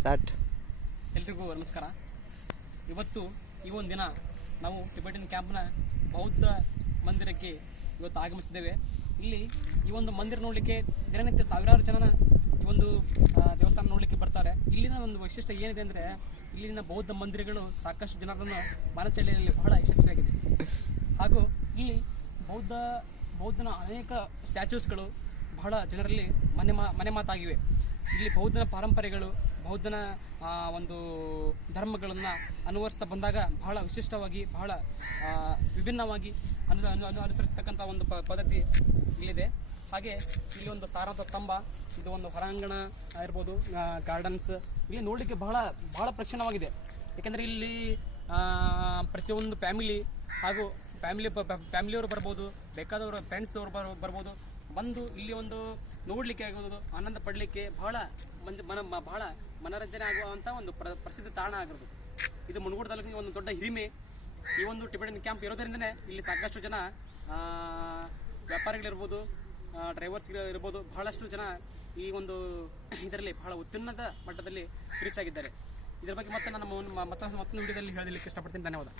Start. ಎಲ್ರಿಗೂ ನಮಸ್ಕಾರ. ಇವತ್ತು ಈ ಒಂದು ದಿನ ನಾವು ಟಿಬೆಟಿನ್ ಕ್ಯಾಂಪ್ನ ಬೌದ್ಧ ಮಂದಿರಕ್ಕೆ ಇವತ್ತು ಆಗಮಿಸಿದ್ದೇವೆ. ಇಲ್ಲಿ ಈ ಒಂದು ಮಂದಿರ ನೋಡಲಿಕ್ಕೆ ದಿನನಿತ್ಯ ಸಾವಿರಾರು ಜನ ಈ ಒಂದು ದೇವಸ್ಥಾನ ನೋಡಲಿಕ್ಕೆ ಬರ್ತಾರೆ. ಇಲ್ಲಿನ ಒಂದು ವೈಶಿಷ್ಟ್ಯ ಏನಿದೆ ಅಂದರೆ, ಇಲ್ಲಿನ ಬೌದ್ಧ ಮಂದಿರಗಳು ಸಾಕಷ್ಟು ಜನರನ್ನು ಮನಸೆಳೆಯಲು ಬಹಳ ಯಶಸ್ವಿಯಾಗಿದೆ. ಹಾಗೂ ಇಲ್ಲಿ ಬೌದ್ಧನ ಅನೇಕ ಸ್ಟ್ಯಾಚ್ಯೂಸ್ಗಳು ಬಹಳ ಜನರಲ್ಲಿ ಮನೆ ಮಾತಾಗಿವೆ. ಇಲ್ಲಿ ಬೌದ್ಧನ ಪಾರಂಪರೆಗಳು, ಬೌದ್ಧನ ಒಂದು ಧರ್ಮಗಳನ್ನು ಅನುವರಿಸ್ತಾ ಬಂದಾಗ ಬಹಳ ವಿಶಿಷ್ಟವಾಗಿ, ಬಹಳ ವಿಭಿನ್ನವಾಗಿ ಅನುಸರಿಸ್ತಕ್ಕಂಥ ಒಂದು ಪದ್ಧತಿ ಇಲ್ಲಿದೆ. ಹಾಗೆ ಇಲ್ಲಿ ಒಂದು ಸಾರಾಂತ ಸ್ತಂಭ, ಇದು ಒಂದು ಹೊರಾಂಗಣ ಇರ್ಬೋದು, ಗಾರ್ಡನ್ಸ್ ಇಲ್ಲಿ ನೋಡಲಿಕ್ಕೆ ಬಹಳ ಪ್ರಕ್ಷಣವಾಗಿದೆ. ಏಕೆಂದರೆ ಇಲ್ಲಿ ಪ್ರತಿಯೊಂದು ಫ್ಯಾಮಿಲಿ ಹಾಗೂ ಫ್ಯಾಮಿಲಿಯವರು ಬರ್ಬೋದು, ಬೇಕಾದವರು ಫ್ರೆಂಡ್ಸ್ ಅವರು ಬರ್ಬೋದು, ಬಂದು ಇಲ್ಲಿ ಒಂದು ನೋಡಲಿಕ್ಕೆ ಆಗೋದು, ಆನಂದ ಪಡಲಿಕ್ಕೆ ಬಹಳ ಮನರಂಜನೆ ಆಗುವಂಥ ಒಂದು ಪ್ರಸಿದ್ಧ ತಾಣ ಆಗಿರೋದು. ಇದು ಮುನಗೋಡು ತಾಲೂಕಿಗೆ ಒಂದು ದೊಡ್ಡ ಹಿರಿಮೆ. ಈ ಒಂದು ಟಿಬೆಟಿನ್ ಕ್ಯಾಂಪ್ ಇರೋದರಿಂದನೇ ಇಲ್ಲಿ ಸಾಕಷ್ಟು ಜನ ವ್ಯಾಪಾರಿಗಳಿರ್ಬೋದು, ಡ್ರೈವರ್ಸ್ ಇರ್ಬೋದು, ಬಹಳಷ್ಟು ಜನ ಈ ಒಂದು ಇದರಲ್ಲಿ ಬಹಳ ಉನ್ನತ ಮಟ್ಟದಲ್ಲಿ ರೀಚ್ ಆಗಿದ್ದಾರೆ. ಇದರ ಬಗ್ಗೆ ಮತ್ತೆ ನಾನು ಮತ್ತೊಂದು ವಿಡಿಯೋದಲ್ಲಿ ಹೇಳಲಿಕ್ಕೆ ಇಷ್ಟಪಡ್ತೀನಿ. ಧನ್ಯವಾದ.